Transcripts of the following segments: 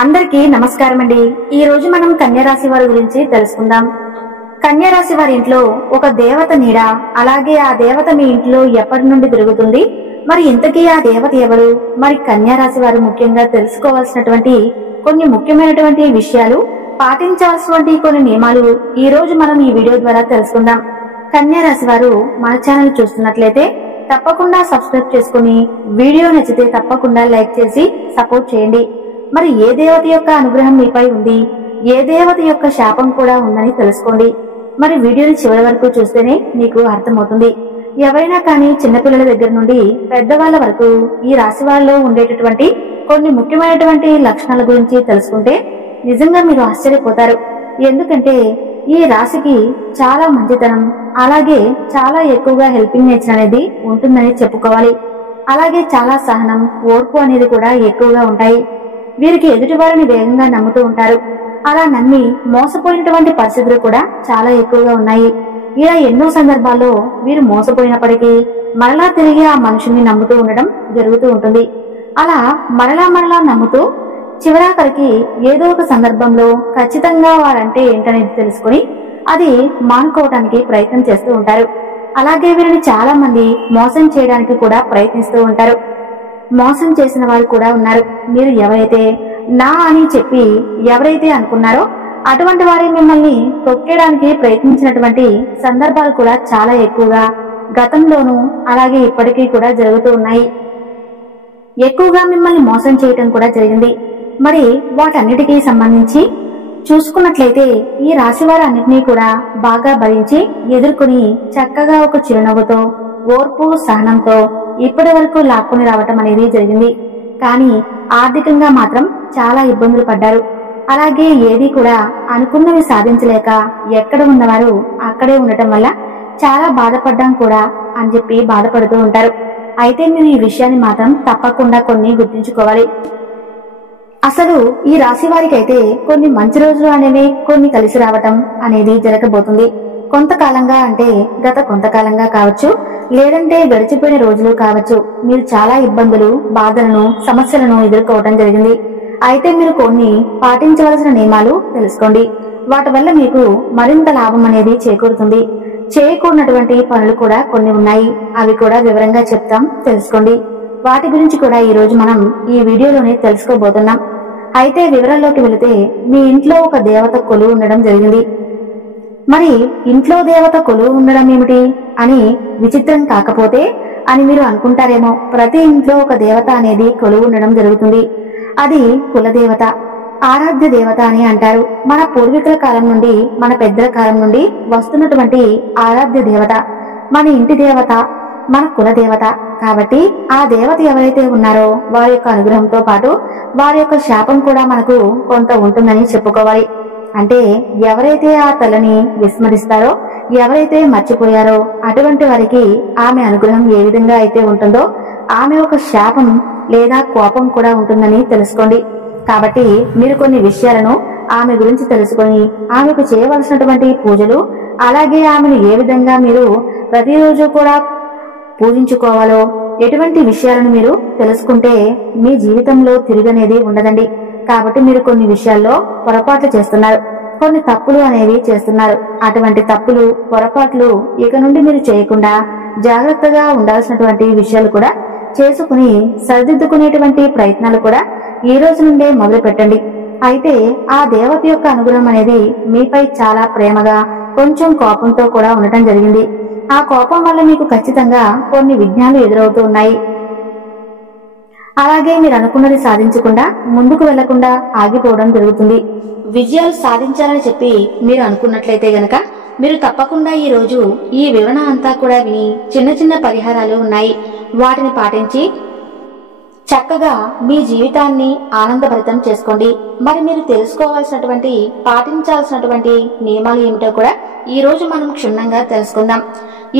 అందరికీ నమస్కారం అండి। ఈ రోజు మనం కన్యా రాశి వారి గురించి తెలుసుకుందాం। కన్యా రాశి వారి ఇంట్లో ఒక దేవత నీడ, అలాగే ఆ దేవత మీ ఇంట్లో ఎప్పటి నుండి తిరుగుతుంది, మరి ఇంతకీ ఆ దేవత ఎవరు, మరి కన్యా రాశి వారు ముఖ్యంగా తెలుసుకోవాల్సినటువంటి కొన్ని ముఖ్యమైనటువంటి విషయాలు, పాటించాల్సినటువంటి కొన్ని నియమాలు ఈ రోజు మనం ఈ వీడియో ద్వారా తెలుసుకుందాం। కన్యా రాశి వారు మన ఛానల్ చూస్తున్నట్లయితే తప్పకుండా సబ్స్క్రైబ్ చేసుకుని, వీడియో నచ్చితే తప్పకుండా లైక్ చేసి సపోర్ట్ చేయండి। మరి ఏ దేవత యొక్క అనుగ్రహం మీపై ఉంది, ఏ దేవత యొక్క శాపం కూడా ఉందని తెలుసుకోండి। మరి వీడియోని చివరి వరకు చూస్తేనే మీకు అర్థమవుతుంది। ఎవరైనా కానీ చిన్నపిల్లల దగ్గర నుండి పెద్దవాళ్ళ వరకు ఈ రాశి వారిలో ఉండేటటువంటి కొన్ని ముఖ్యమైనటువంటి లక్షణాల గురించి తెలుసుకుంటే నిజంగా మీరు ఆశ్చర్యపోతారు। ఎందుకంటే ఈ రాశికి చాలా మంచితనం, అలాగే చాలా ఎక్కువగా హెల్పింగ్ నేచర్ అనేది ఉంటుందని చెప్పుకోవాలి। అలాగే చాలా సహనం, ఓర్పు అనేది కూడా ఎక్కువగా ఉంటాయి। వీరికి ఎదుటి వారిని వేగంగా నమ్ముతూ ఉంటారు। అలా నమ్మి మోసపోయినటువంటి పరిస్థితులు కూడా చాలా ఎక్కువగా ఉన్నాయి। ఇలా ఎన్నో సందర్భాల్లో వీరు మోసపోయినప్పటికీ మరలా తిరిగి ఆ మనుషుల్ని నమ్ముతూ ఉండడం జరుగుతూ ఉంటుంది। అలా మరలా నమ్ముతూ చివరాఖరికి ఏదో ఒక సందర్భంలో ఖచ్చితంగా వారంటే ఏంటనేది తెలుసుకుని అది మానుకోవడానికి ప్రయత్నం చేస్తూ ఉంటారు। అలాగే వీరిని చాలా మంది మోసం చేయడానికి కూడా ప్రయత్నిస్తూ ఉంటారు। మోసం చేసిన వారు కూడా ఉన్నారు। మీరు ఎవరైతే నా అని చెప్పి ఎవరైతే అనుకున్నారో అటువంటి వారే మిమ్మల్ని తొక్కేయడానికి ప్రయత్నించినటువంటి సందర్భాలు కూడా చాలా ఎక్కువగా గతంలోనూ అలాగే ఇప్పటికీ కూడా జరుగుతూ ఉన్నాయి। ఎక్కువగా మిమ్మల్ని మోసం చేయటం కూడా జరిగింది। మరి వాటన్నిటికీ సంబంధించి చూసుకున్నట్లయితే ఈ రాశి వారన్నిటినీ కూడా బాగా భరించి ఎదుర్కొని చక్కగా ఒక చిరునవ్వుతో, ఓర్పు, సహనంతో ఇప్పటి వరకు లాక్కుని రావటం అనేది జరిగింది। కానీ ఆర్థికంగా మాత్రం చాలా ఇబ్బందులు పడ్డారు। అలాగే ఏది కూడా అనుకున్నవి సాధించలేక ఎక్కడ ఉన్నవారు అక్కడే ఉండటం వల్ల చాలా బాధపడ్డాం కూడా అని చెప్పి బాధపడుతూ ఉంటారు। అయితే మీరు ఈ విషయాన్ని మాత్రం తప్పకుండా కొన్ని గుర్తుంచుకోవాలి। అసలు ఈ రాశి వారికి అయితే కొన్ని మంచి రోజులు అనేవి కొన్ని కలిసి రావటం అనేది జరగబోతుంది। కొంతకాలంగా అంటే గత కొంతకాలంగా కావచ్చు, లేదంటే గడిచిపోయిన రోజులు కావచ్చు, మీరు చాలా ఇబ్బందులు, బాధలను, సమస్యలను ఎదుర్కోవడం జరిగింది। అయితే మీరు కొన్ని పాటించవలసిన నియమాలు తెలుసుకోండి। వాటి వల్ల మీకు మరింత లాభం అనేది చేకూరుతుంది। చేయకూడనటువంటి పనులు కూడా కొన్ని ఉన్నాయి, అవి కూడా వివరంగా చెప్తాం, తెలుసుకోండి। వాటి గురించి కూడా ఈ రోజు మనం ఈ వీడియోలోనే తెలుసుకోబోతున్నాం। అయితే వివరాల్లోకి వెళితే మీ ఇంట్లో ఒక దేవత కొలువు ఉండడం జరిగింది। మరి ఇంట్లో దేవత కొలువు ఉండడం ఏమిటి అని విచిత్రం కాకపోతే అని మీరు అనుకుంటారేమో। ప్రతి ఇంట్లో ఒక దేవత అనేది కొలువు ఉండడం జరుగుతుంది। అది కులదేవత, ఆరాధ్య దేవత అని అంటారు। మన పూర్వీకుల కాలం నుండి, మన పెద్దల కాలం నుండి వస్తున్నటువంటి ఆరాధ్య దేవత మన ఇంటి దేవత, మన కుల దేవత। కాబట్టి ఆ దేవత ఎవరైతే ఉన్నారో వారి యొక్క అనుగ్రహంతో పాటు వారి యొక్క శాపం కూడా మనకు కొంత ఉంటుందని చెప్పుకోవాలి। అంటే ఎవరైతే ఆ తల్లిని విస్మరిస్తారో, ఎవరైతే మర్చిపోయారో అటువంటి వారికి ఆమె అనుగ్రహం ఏ విధంగా అయితే ఉంటుందో ఆమె ఒక శాపం లేదా కోపం కూడా ఉంటుందని తెలుసుకోండి। కాబట్టి మీరు కొన్ని విషయాలను ఆమె గురించి తెలుసుకొని ఆమెకు చేయవలసినటువంటి పూజలు, అలాగే ఆమెను ఏ విధంగా మీరు ప్రతిరోజు కూడా పూజించుకోవాలో, ఎటువంటి విషయాలను మీరు తెలుసుకుంటే మీ జీవితంలో తిరుగనేది ఉండదండి। కాబట్టి మీరు కొన్ని విషయాల్లో పొరపాట్లు చేస్తున్నారు, కొన్ని తప్పులు అనేవి చేస్తున్నారు। అటువంటి తప్పులు, పొరపాట్లు ఇక నుండి మీరు చేయకుండా జాగ్రత్తగా ఉండాల్సినటువంటి విషయాలు కూడా చేసుకుని సరిదిద్దుకునేటువంటి ప్రయత్నాలు కూడా ఈ రోజు నుండే మొదలు పెట్టండి। అయితే ఆ దేవత యొక్క అనుగ్రహం అనేది మీపై చాలా ప్రేమగా, కొంచెం కోపంతో కూడా ఉండటం జరిగింది। ఆ కోపం వల్ల మీకు ఖచ్చితంగా కొన్ని విఘ్నాలు ఎదురవుతూ ఉన్నాయి। అలాగే మీరు అనుకున్నది సాధించకుండా ముందుకు వెళ్లకుండా ఆగిపోవడం జరుగుతుంది। విజయాలు సాధించాలని చెప్పి మీరు అనుకున్నట్లయితే గనక మీరు తప్పకుండా ఈ రోజు ఈ వివరణ అంతా కూడా విని చిన్న చిన్న పరిహారాలు ఉన్నాయి, వాటిని పాటించి చక్కగా మీ జీవితాన్ని ఆనందభరితం చేసుకోండి। మరి మీరు తెలుసుకోవాల్సినటువంటి, పాటించాల్సినటువంటి నియమాలు ఏమిటో కూడా ఈ రోజు మనం క్షుణ్ణంగా తెలుసుకుందాం।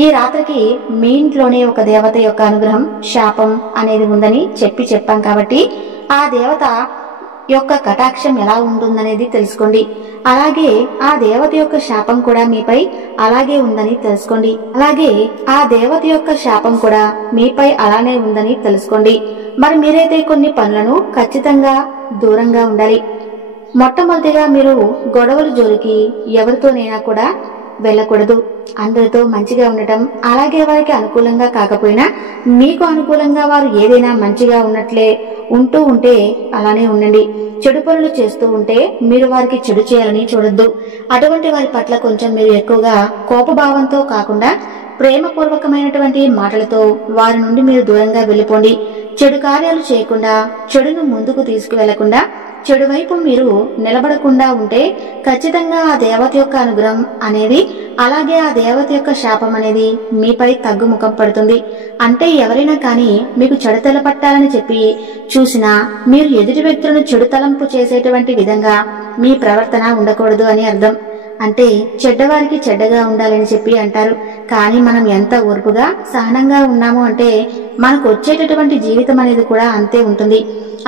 ఈ రాత్రికి మీ ఇంట్లోనే ఒక దేవత యొక్క అనుగ్రహం, శాపం అనేది ఉందని చెప్పాం కాబట్టి ఆ దేవత యొక్క కటాక్షం ఎలా ఉంటుందనేది తెలుసుకోండి। అలాగే ఆ దేవత యొక్క శాపం కూడా మీపై అలాగే ఉందని తెలుసుకోండి। అలాగే ఆ దేవత యొక్క శాపం కూడా మీపై అలానే ఉందని తెలుసుకోండి। మరి మీరైతే కొన్ని పనులను ఖచ్చితంగా దూరంగా ఉండాలి. మొట్టమొదటిగా మీరు గొడవల జోలికి ఎవరితోనైనా కూడా వెళ్ళకూడదు. అందరితో మంచిగా ఉండటం, అలాగే వారికి అనుకూలంగా కాకపోయినా మీకు అనుకూలంగా వారు ఏదైనా మంచిగా ఉన్నట్లే ఉంటూ ఉంటే అలానే ఉండండి. చెడు పనులు చేస్తూ ఉంటే మీరు వారికి చెడు చేయాలని చూడొద్దు. అటువంటి వారి పట్ల కొంచెం మీరు ఎక్కువగా కోపభావంతో కాకుండా ప్రేమపూర్వకమైనటువంటి మాటలతో వారి నుండి మీరు దూరంగా వెళ్ళిపోండి. చెడు కార్యాలు చేయకుండా, చెడును ముందుకు తీసుకువెళ్లకుండా, చెడు వైపు మీరు నిలబడకుండా ఉంటే ఖచ్చితంగా ఆ దేవత యొక్క అనుగ్రహం అనేది, అలాగే ఆ దేవత యొక్క శాపం అనేది మీపై తగ్గుముఖం పడుతుంది. అంటే ఎవరైనా కానీ మీకు చెడు తలపట్టాలని చెప్పి చూసినా మీరు ఎదుటి వ్యక్తులను చెడు తలంపు చేసేటువంటి విధంగా మీ ప్రవర్తన ఉండకూడదు అని అర్థం. అంటే చెడ్డవారికి చెడ్డగా ఉండాలని చెప్పి అంటారు. కానీ మనం ఎంత ఓర్పుగా సహనంగా ఉన్నాము అంటే మనకు వచ్చేటటువంటి జీవితం అనేది కూడా అంతే ఉంటుంది.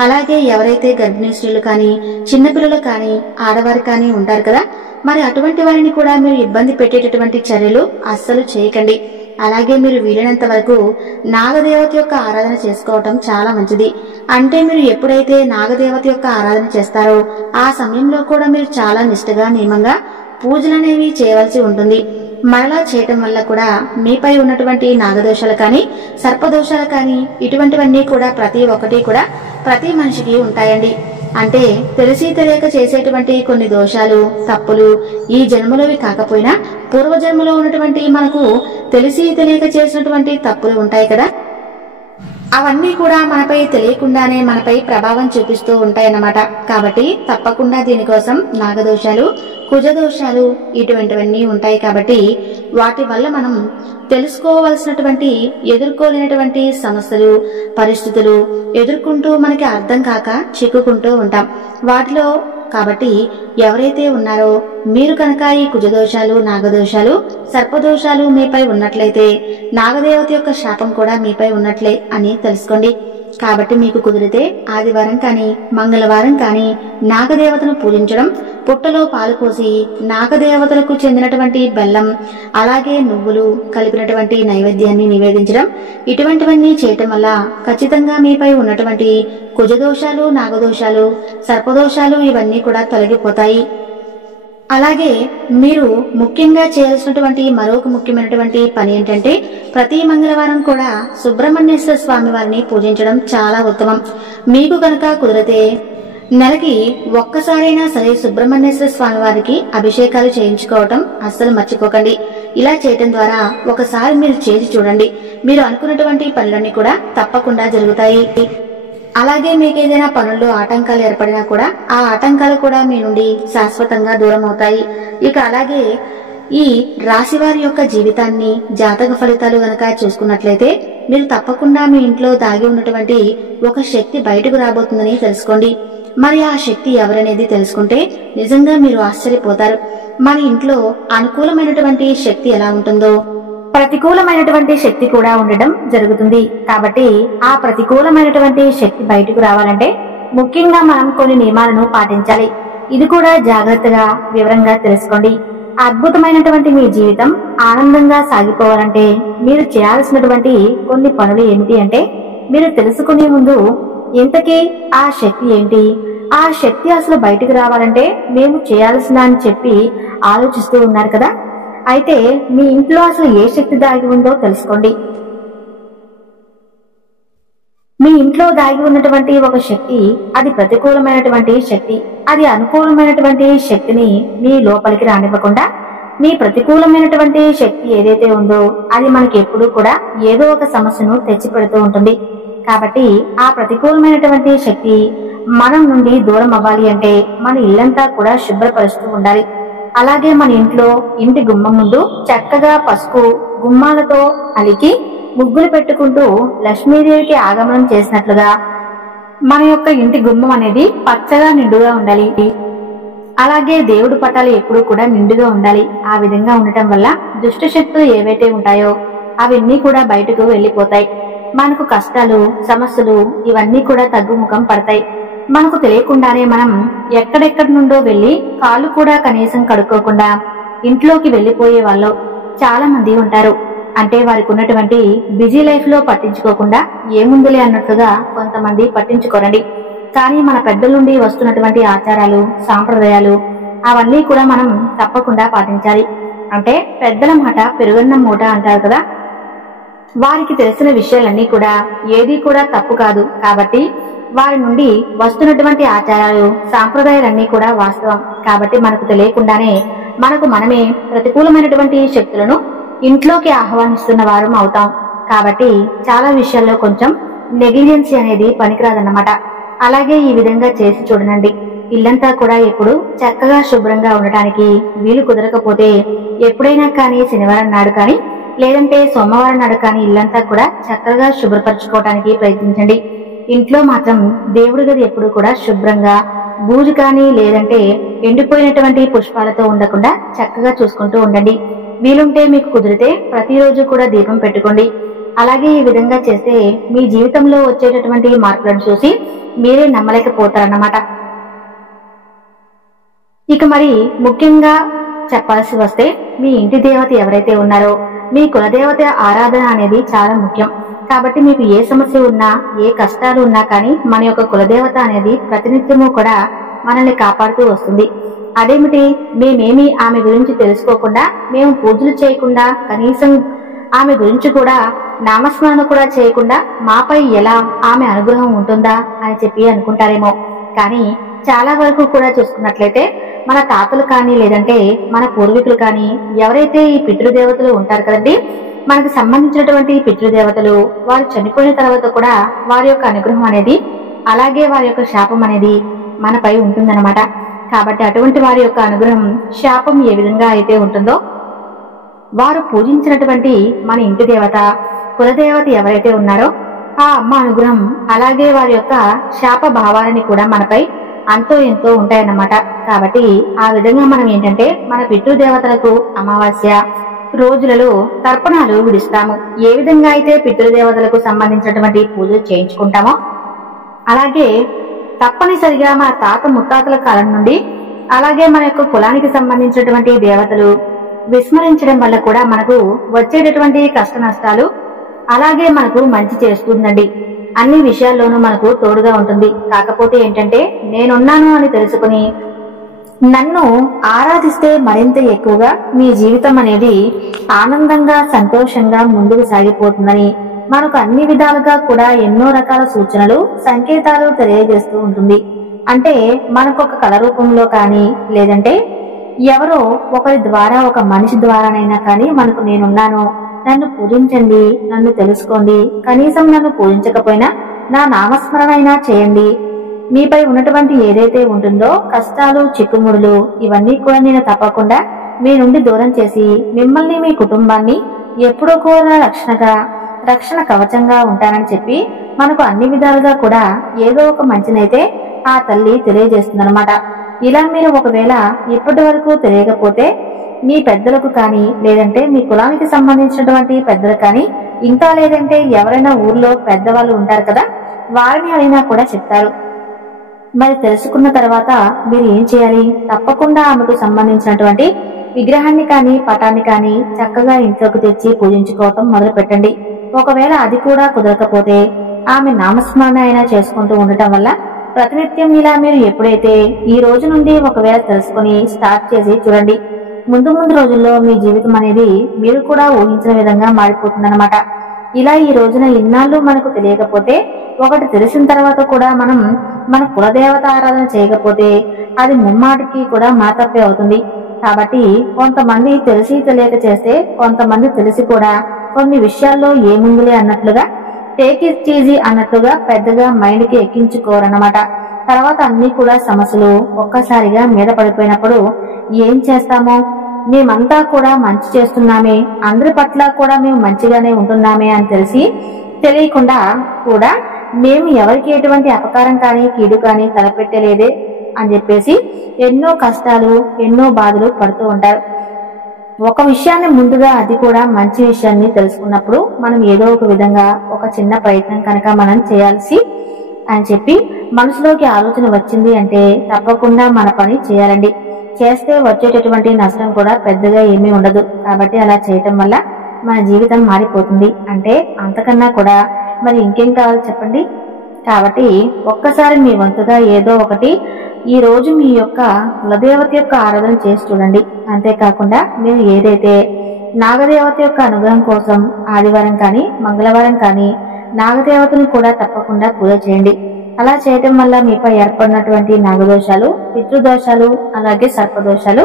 అలాగే ఎవరైతే గర్భిణీ స్త్రీలు కానీ, చిన్నపిల్లలు కానీ, ఆడవారు కానీ ఉంటారు కదా, మరి అటువంటి వారిని కూడా మీరు ఇబ్బంది పెట్టేటటువంటి చర్యలు అస్సలు చేయకండి. అలాగే మీరు వీలైనంత వరకు నాగదేవత యొక్క ఆరాధన చేసుకోవటం చాలా మంచిది. అంటే మీరు ఎప్పుడైతే నాగదేవత యొక్క ఆరాధన చేస్తారో ఆ సమయంలో కూడా మీరు చాలా నిష్ఠగా, నియమంగా పూజలనేవి చేయవలసి ఉంటుంది. మరలా చేయటం వల్ల కూడా మీపై ఉన్నటువంటి నాగదోషాలు కానీ, సర్పదోషాలు కానీ, ఇటువంటివన్నీ కూడా ప్రతి ఒక్కటి కూడా ప్రతి మనిషికి ఉంటాయండి. అంటే తెలిసి తెలియక చేసేటువంటి కొన్ని దోషాలు, తప్పులు ఈ జన్మలోవి కాకపోయినా పూర్వజన్మలో ఉన్నటువంటి మనకు తెలిసి తెలియక చేసినటువంటి తప్పులు ఉంటాయి కదా, అవన్నీ కూడా మనపై తెలియకుండానే మనపై ప్రభావం చూపిస్తూ ఉంటాయన్నమాట. కాబట్టి తప్పకుండా దీనికోసం నాగదోషాలు, కుజదోషాలు ఇటువంటివన్నీ ఉంటాయి. కాబట్టి వాటి వల్ల మనం తెలుసుకోవలసినటువంటి, ఎదుర్కోలేనటువంటి సమస్యలు, పరిస్థితులు ఎదుర్కొంటూ మనకి అర్థం కాక చిక్కుకుంటూ ఉంటాం వాటిలో. కాబట్టి ఎవరైతే ఉన్నారో మీరు కనుక ఈ కుజదోషాలు, నాగదోషాలు, సర్పదోషాలు మీపై ఉన్నట్లయితే నాగదేవత యొక్క శాపం కూడా మీపై ఉన్నట్లే అని తెలుసుకోండి. కాబట్టి మీకు కుదిరితే ఆదివారం కానీ, మంగళవారం కానీ నాగదేవతను పూజించడం, పుట్టలో పాలు పోసి నాగదేవతలకు చెందినటువంటి బెల్లం, అలాగే నువ్వులు కలిపినటువంటి నైవేద్యాన్ని నివేదించడం, ఇటువంటివన్నీ చేయటం వల్ల ఖచ్చితంగా మీపై ఉన్నటువంటి కుజదోషాలు, నాగదోషాలు, సర్పదోషాలు ఇవన్నీ కూడా తొలగిపోతాయి. అలాగే మీరు ముఖ్యంగా చేయాల్సినటువంటి మరొక ముఖ్యమైనటువంటి పని ఏంటంటే ప్రతి మంగళవారం కూడా సుబ్రహ్మణ్యేశ్వర స్వామి వారిని పూజించడం చాలా ఉత్తమం. మీకు కనుక కుదిరితే నెలకి ఒక్కసారైనా సరే సుబ్రహ్మణ్యేశ్వర స్వామి వారికి అభిషేకాలు చేయించుకోవటం అస్సలు మర్చిపోకండి. ఇలా చేయటం ద్వారా ఒకసారి మీరు చేసి చూడండి, మీరు అనుకున్నటువంటి పనులన్నీ కూడా తప్పకుండా జరుగుతాయి. అలాగే మీకు ఏదైనా పనుల్లో ఆటంకాలు ఏర్పడినా కూడా ఆ ఆటంకాలు కూడా మీ నుండి శాశ్వతంగా దూరం అవుతాయి. ఇక అలాగే ఈ రాశివారి యొక్క జీవితాన్ని, జాతక ఫలితాలు గనక చూసుకున్నట్లయితే మీరు తప్పకుండా మీ ఇంట్లో దాగి ఉన్నటువంటి ఒక శక్తి బయటకు రాబోతుందని తెలుసుకోండి. మరి ఆ శక్తి ఎవరనేది తెలుసుకుంటే నిజంగా మీరు ఆశ్చర్యపోతారు. మన ఇంట్లో అనుకూలమైనటువంటి శక్తి ఎలా ఉంటుందో ప్రతికూలమైనటువంటి శక్తి కూడా ఉండడం జరుగుతుంది. కాబట్టి ఆ ప్రతికూలమైనటువంటి శక్తి బయటకు రావాలంటే ముఖ్యంగా మనం కొన్ని నియమాలను పాటించాలి. ఇది కూడా జాగ్రత్తగా, వివరంగా తెలుసుకోండి. అద్భుతమైనటువంటి మీ జీవితం ఆనందంగా సాగిపోవాలంటే మీరు చేయాల్సినటువంటి కొన్ని పనులు ఏమిటి అంటే, మీరు తెలుసుకునే ముందు ఇంతకీ ఆ శక్తి ఏంటి, ఆ శక్తి అసలు బయటకు రావాలంటే మేము చేయాల్సిన అని చెప్పి ఆలోచిస్తూ ఉన్నారు కదా, అయితే మీ ఇంట్లో అసలు ఏ శక్తి దాగి ఉందో తెలుసుకోండి. మీ ఇంట్లో దాగి ఉన్నటువంటి ఒక శక్తి, అది ప్రతికూలమైనటువంటి శక్తి. అది అనుకూలమైనటువంటి శక్తిని మీ లోపలికి రానివ్వకుండా, మీ ప్రతికూలమైనటువంటి శక్తి ఏదైతే ఉందో అది మనకి ఎప్పుడూ కూడా ఏదో ఒక సమస్యను తెచ్చిపెడుతూ ఉంటుంది. కాబట్టి ఆ ప్రతికూలమైనటువంటి శక్తి మనం నుండి దూరం అవ్వాలి అంటే మన ఇల్లంతా కూడా శుభ్రపరుస్తూ ఉండాలి. అలాగే మన ఇంట్లో ఇంటి గుమ్మం ముందు చక్కగా పసుపు గుమ్మాలతో అలికి ముగ్గులు పెట్టుకుంటూ లక్ష్మీదేవికి ఆగమనం చేసినట్లుగా మన యొక్క ఇంటి గుమ్మం అనేది పచ్చగా నిండుగా ఉండాలి. అలాగే దేవుడి పటాలు ఎప్పుడూ కూడా నిండుగా ఉండాలి. ఆ విధంగా ఉండటం వల్ల దుష్ట శక్తులు ఏవైతే ఉంటాయో అవన్నీ కూడా బయటకు వెళ్లిపోతాయి. మనకు కష్టాలు, సమస్యలు ఇవన్నీ కూడా తగ్గుముఖం పడతాయి. మనకు తెలియకుండానే మనం ఎక్కడెక్కడి నుండో వెళ్లి కాళ్ళు కూడా కనీసం కడుక్కోకుండా ఇంట్లోకి వెళ్లిపోయే వాళ్ళు చాలా మంది ఉంటారు. అంటే వారికి ఉన్నటువంటి బిజీ లైఫ్ లో పట్టించుకోకుండా ఏముందులే అన్నట్లుగా కొంతమంది పట్టించుకోరండి. కానీ మన పెద్దల నుండి వస్తున్నటువంటి ఆచారాలు, సాంప్రదాయాలు అవన్నీ కూడా మనం తప్పకుండా పాటించాలి. అంటే పెద్దల మాట పెరుగన్నం మూట అంటారు కదా, వారికి తెలిసిన విషయాలన్నీ కూడా ఏది కూడా తప్పు కాదు. కాబట్టి వారి నుండి వస్తున్నటువంటి ఆచారాలు, సాంప్రదాయాలన్నీ కూడా వాస్తవం. కాబట్టి మనకు తెలియకుండానే మనకు మనమే ప్రతికూలమైనటువంటి శక్తులను ఇంట్లోకి ఆహ్వానిస్తున్న వారం అవుతాం. కాబట్టి చాలా విషయాల్లో కొంచెం నెగ్లిజెన్సీ అనేది పనికిరాదన్నమాట. అలాగే ఈ విధంగా చేసి చూడనండి. ఇల్లంతా కూడా ఎప్పుడు చక్కగా శుభ్రంగా ఉండటానికి వీలు కుదరకపోతే ఎప్పుడైనా కానీ శనివారం నాడు కానీ లేదంటే సోమవారం నాడు కానీ ఇల్లంతా కూడా చక్కగా శుభ్రపరచుకోవడానికి ప్రయత్నించండి. ఇంట్లో మాత్రం దేవుడి గది ఎప్పుడు కూడా శుభ్రంగా బూజు కానీ లేదంటే ఎండిపోయినటువంటి పుష్పాలతో ఉండకుండా చక్కగా చూసుకుంటూ ఉండండి. వీలుంటే మీకు కుదిరితే ప్రతిరోజు కూడా దీపం పెట్టుకోండి. అలాగే ఈ విధంగా చేస్తే మీ జీవితంలో వచ్చేటటువంటి మార్పులను చూసి మీరే నమ్మలేకపోతారన్నమాట. ఇక మరి ముఖ్యంగా చెప్పాల్సి వస్తే మీ ఇంటి దేవత ఎవరైతే ఉన్నారో మీ కులదేవత ఆరాధన అనేది చాలా ముఖ్యం. కాబట్టి మీకు ఏ సమస్య ఉన్నా, ఏ కష్టాలు ఉన్నా కానీ మన యొక్క కులదేవత అనేది ప్రతినిత్యము కూడా మనల్ని కాపాడుతూ వస్తుంది. అదేమిటి, మేమేమి ఆమె గురించి తెలుసుకోకుండా, మేము పూజలు చేయకుండా, కనీసం ఆమె గురించి కూడా నామస్మరణ కూడా చేయకుండా మాపై ఎలా ఆమె అనుగ్రహం ఉంటుందా అని చెప్పి అనుకుంటారేమో. కానీ చాలా వరకు కూడా చూసుకున్నట్లయితే మన తాతలు కానీ లేదంటే మన పూర్వీకులు కానీ ఎవరైతే ఈ పితృదేవతలు ఉంటారు కదండి, మనకు సంబంధించినటువంటి పితృదేవతలు వారు చనిపోయిన తర్వాత కూడా వారి యొక్క అనుగ్రహం అనేది, అలాగే వారి యొక్క శాపం అనేది మనపై ఉంటుందన్నమాట. కాబట్టి అటువంటి వారి యొక్క అనుగ్రహం, శాపం ఏ విధంగా అయితే ఉంటుందో, వారు పూజించినటువంటి మన ఇంటి దేవత, కులదేవత ఎవరైతే ఉన్నారో ఆ అమ్మ అనుగ్రహం, అలాగే వారి యొక్క శాప భావాలని కూడా మనపై అంతో ఎంతో ఉంటాయన్నమాట. కాబట్టి ఆ విధంగా మనం ఏంటంటే మన పితృదేవతలకు అమావాస్య రోజులలో తర్పణాలు విడుస్తాము. ఏ విధంగా అయితే పితృదేవతలకు సంబంధించినటువంటి పూజలు చేయించుకుంటామో అలాగే తప్పనిసరిగా మన తాత ముత్తాతల కాలం నుండి, అలాగే మన యొక్క కులానికి సంబంధించినటువంటి దేవతలు విస్మరించడం వల్ల కూడా మనకు వచ్చేటటువంటి కష్ట నష్టాలు అలాగే మనకు మంచి చేస్తుందండి. అన్ని విషయాల్లోనూ మనకు తోడుగా ఉంటుంది. కాకపోతే ఏంటంటే నేనున్నాను అని తెలుసుకుని నన్ను ఆరాధిస్తే మరింత ఎక్కువగా మీ జీవితం అనేది ఆనందంగా, సంతోషంగా ముందుకు సాగిపోతుందని మనకు అన్ని విధాలుగా కూడా ఎన్నో రకాల సూచనలు, సంకేతాలు తెలియజేస్తూ ఉంటుంది. అంటే మనకు ఒక కళ రూపంలో కానీ లేదంటే ఎవరో ఒకరి ద్వారా, ఒక మనిషి ద్వారానైనా కానీ మనకు నేనున్నాను, నన్ను పూజించండి, నన్ను తెలుసుకోండి, కనీసం నన్ను పూజించకపోయినా నా నామస్మరణ అయినా చేయండి, మీపై ఉన్నటువంటి ఏదైతే ఉంటుందో కష్టాలు, చిక్కుముడులు ఇవన్నీ కూడా నేను తప్పకుండా మీ నుండి దూరం చేసి మిమ్మల్ని, మీ కుటుంబాన్ని ఎప్పుడూ కూడా రక్షణ కవచంగా ఉంటానని చెప్పి మనకు అన్ని విధాలుగా కూడా ఏదో ఒక మంచినైతే ఆ తల్లి తెలియజేస్తుందన్నమాట. ఇలా మీరు ఒకవేళ ఇప్పటి వరకు తెలియకపోతే మీ పెద్దలకు కానీ లేదంటే మీ కులానికి సంబంధించినటువంటి పెద్దలు కానీ, ఇంకా లేదంటే ఎవరైనా ఊర్లో పెద్దవాళ్ళు ఉంటారు కదా, వారిని అయినా కూడా చెప్తారు. మరి తెలుసుకున్న తర్వాత మీరు ఏం చేయాలి? తప్పకుండా ఆమెకు సంబంధించినటువంటి విగ్రహాన్ని కానీ పటాన్ని కానీ చక్కగా ఇంట్లోకి తెచ్చి పూజించుకోవటం మొదలు పెట్టండి. ఒకవేళ అది కూడా కుదరకపోతే ఆమె నామస్మరణ అయినా చేసుకుంటూ ఉండటం వల్ల ప్రతినిత్యం ఇలా మీరు ఎప్పుడైతే ఈ రోజు నుండి ఒకవేళ తెలుసుకుని స్టార్ట్ చేసి చూడండి, ముందు రోజుల్లో మీ జీవితం అనేది మీరు కూడా ఊహించిన విధంగా మారిపోతుందన్నమాట. ఇలా ఈ రోజున ఇన్నాళ్ళు మనకు తెలియకపోతే, ఒకటి తెలిసిన తర్వాత కూడా మనం మన కులదేవత ఆరాధన చేయకపోతే అది ముమ్మాటికి కూడా మన తప్పే అవుతుంది. కాబట్టి కొంతమంది తెలిసి తెలియక చేస్తే, కొంతమంది తెలిసి కూడా కొన్ని విషయాల్లో ఏముందిలే అన్నట్లుగా, టేక్ ఇట్ ఈజీ అన్నట్లుగా పెద్దగా మైండ్ కి ఎక్కించుకోరన్నమాట. తర్వాత అన్ని కూడా సమస్యలు ఒక్కసారిగా మీద పడిపోయినప్పుడు ఏం చేస్తామో, మేమంతా కూడా మంచి చేస్తున్నామే, అందరి పట్ల కూడా మేము మంచిగానే ఉంటున్నామే అని తెలియకుండా కూడా మేము ఎవరికి ఎటువంటి అపకారం కానీ కీడు కానీ తలపెట్టలేదే అని చెప్పేసి ఎన్నో కష్టాలు, ఎన్నో బాధలు పడుతూ ఉంటారు. ఒక విషయాన్ని ముందుగా, అది కూడా మంచి విషయాన్ని తెలుసుకున్నప్పుడు మనం ఏదో ఒక విధంగా ఒక చిన్న ప్రయత్నం కనుక మనం చేయాల్సి అని చెప్పి మనసులోకి ఆలోచన వచ్చింది అంటే తప్పకుండా మన పని చేయాలండి. చేస్తే వచ్చేటటువంటి నష్టం కూడా పెద్దగా ఏమీ ఉండదు. కాబట్టి అలా చేయటం వల్ల మన జీవితం మారిపోతుంది. అంటే అంతకన్నా కూడా మరి ఇంకేం కావాలి చెప్పండి? కాబట్టి ఒక్కసారి మీ వంతుగా ఏదో ఒకటి ఈ రోజు మీ యొక్క కులదేవత యొక్క ఆరాధన చేసి చూడండి. అంతేకాకుండా మీరు ఏదైతే నాగదేవత యొక్క అనుగ్రహం కోసం ఆదివారం కానీ మంగళవారం కానీ నాగదేవతను కూడా తప్పకుండా పూజ చేయండి. అలా చేయటం వల్ల మీపై ఏర్పడినటువంటి నాగదోషాలు, పితృదోషాలు, అలాగే సర్పదోషాలు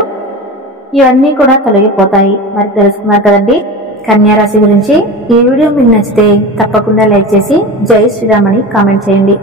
ఇవన్నీ కూడా తొలగిపోతాయి. మరి తెలుసుకున్నారు కదండి కన్యా రాశి గురించి. ఈ వీడియో మీకు నచ్చితే తప్పకుండా లైక్ చేసి జై శ్రీరామ్ అని కామెంట్ చేయండి.